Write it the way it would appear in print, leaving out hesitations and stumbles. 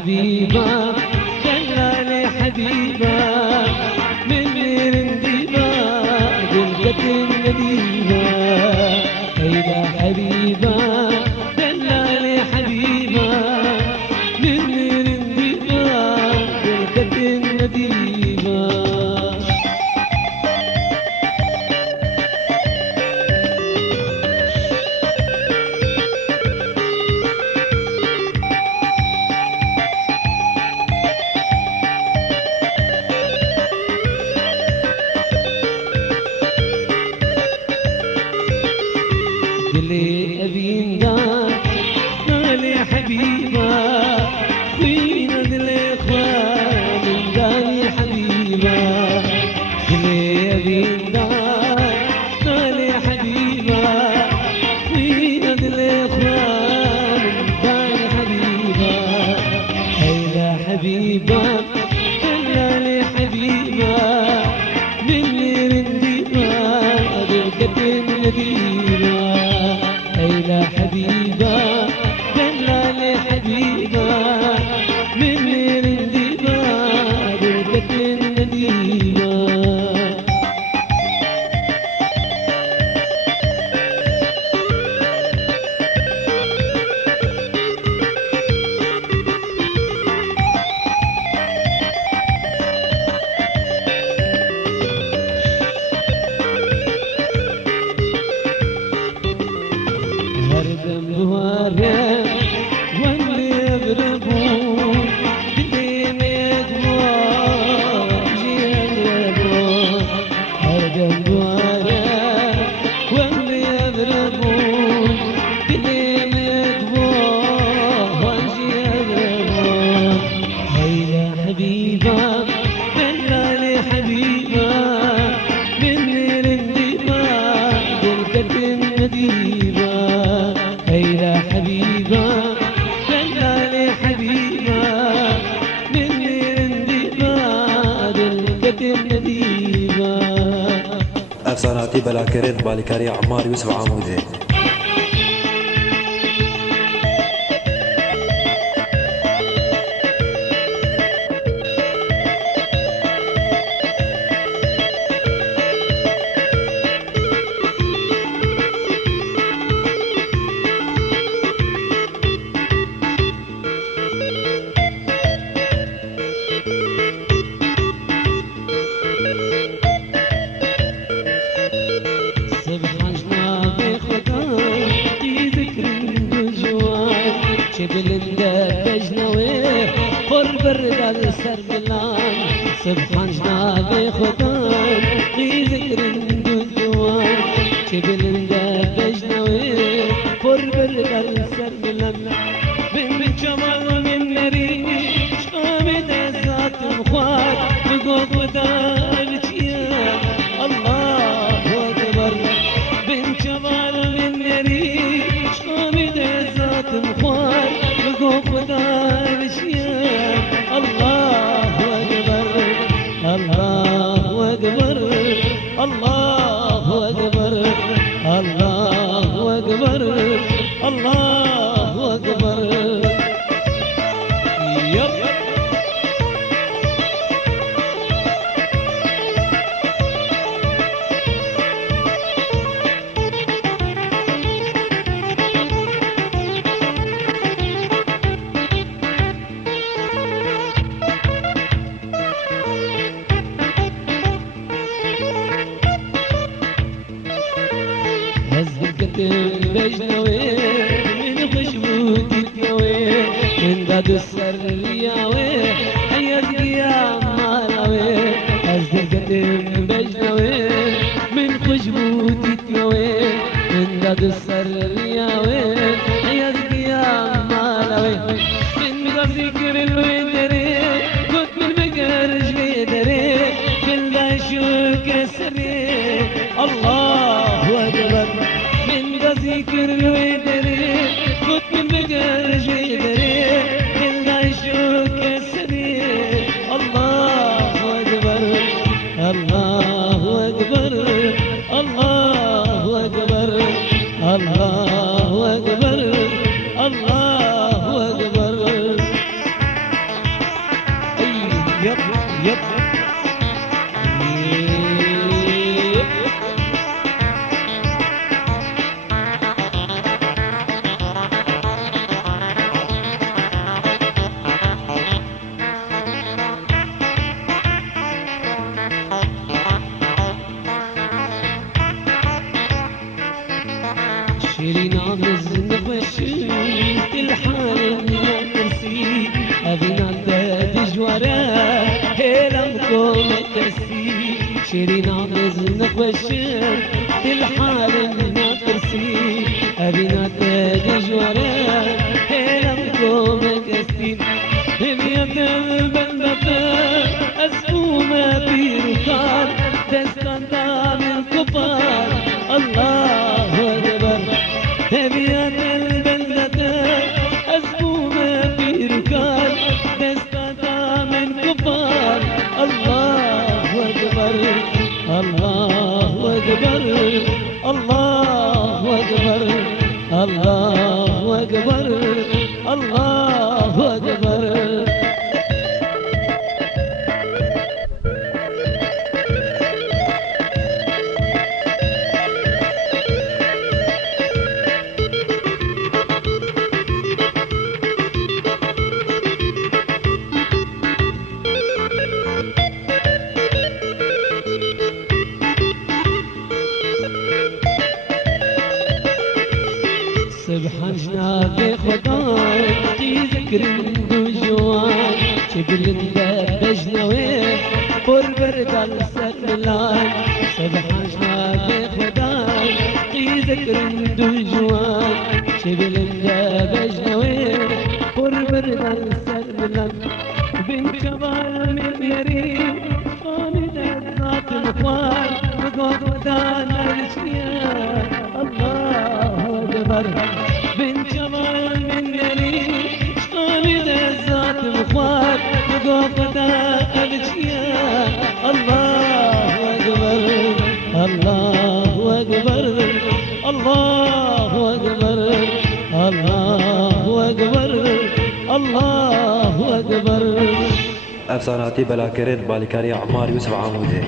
حبيبة دلالي حبيبة من رنديبة دلقة النديبة هيدا حبيبة دلالي حبيبة من رنديبة دلقة النديبة دلي أبين دار دالي حبيبة خوينا دلي إخوان دالي حبيبة دلي أبين دار دالي حبيبة خوينا دلي إخوان دالي حبيبة هيدا حبيبة دلالي حبيبة من رنديبة دلقة النديبة هيدا حبيبة دلالي حبيبة من رنديبة دلقة النديبة هردم بوارم واللي يضربون دلي ميقوار جيربون هردم بوارم واللي يضربون دلي ميقوار جيربون هيدا حبيبة دلالي حبيبة من رنديبة دلقة النديبة هيدا حبيبة دلالي حبيبة من رنديبة دلقة النديبة افساناتی بلاکرین بالیکاری عمار یوسف عامودی. سبحان جنابي خدام يذكرن بالجوار شبل اندب جنوي قرب الرجال السربلان سبحان جنابي خدام يذكرن بالجوار شبل اندب جنوي قرب الرجال السربلان من جمال من نريد شامد الذات مخوات بقوق ودارك يا الله أكبر بنت جمال من نريد شامد الذات مخوات بقوق ودارك يا الله أكبر الله أكبر الله أكبر الله أكبر الله أكبر يب هز الكتم بجنوي من خشبوك الكوي من داد السر الياوي حيات قيام مالاوي هز الكتم بجنوي من خشبوك الكوي من داد السر الياوي حيات قيام مالاوي من ذكر الويدري كنت من بقر رجلي دري كل ذا شوك السري الله أكبر من ذكر الويدري كنت من بقر رجلي دري كل ذا شوك السري الله أكبر الله أكبر الله أكبر الله أكبر الله أكبر يب شيرين عمز نبشيت الحال ما ترسي أبينا داد جوارا هلمكم ترسي شيرين عمز نبشيت الحال ما ترسي أبينا داد جوارا هلمكم ترسي بيد البلدة أسفوما بيركار تستنى من كفار الله أكبر بيد البلدة أسفوما بيركار تستنى من كفار الله أكبر الله أكبر الله أكبر الله أكبر الله أكبر سبحان جناب خداي تذكر الجوان شبل الباب جنوي بربرد السلام سبحان جناب خداي تذكر الجوان شبل الباب جنوي بربرد السلام بن كمال من يريم خالد ذات مقوال مقوال ودان الاشياء الله أكبر بن جمال من يلي خالد ذات مخوار وقوفة أبجياء الله أكبر الله أكبر الله أكبر الله أكبر الله أكبر افساناتی بلاکرین بالیکاری عمار یوسف عامودی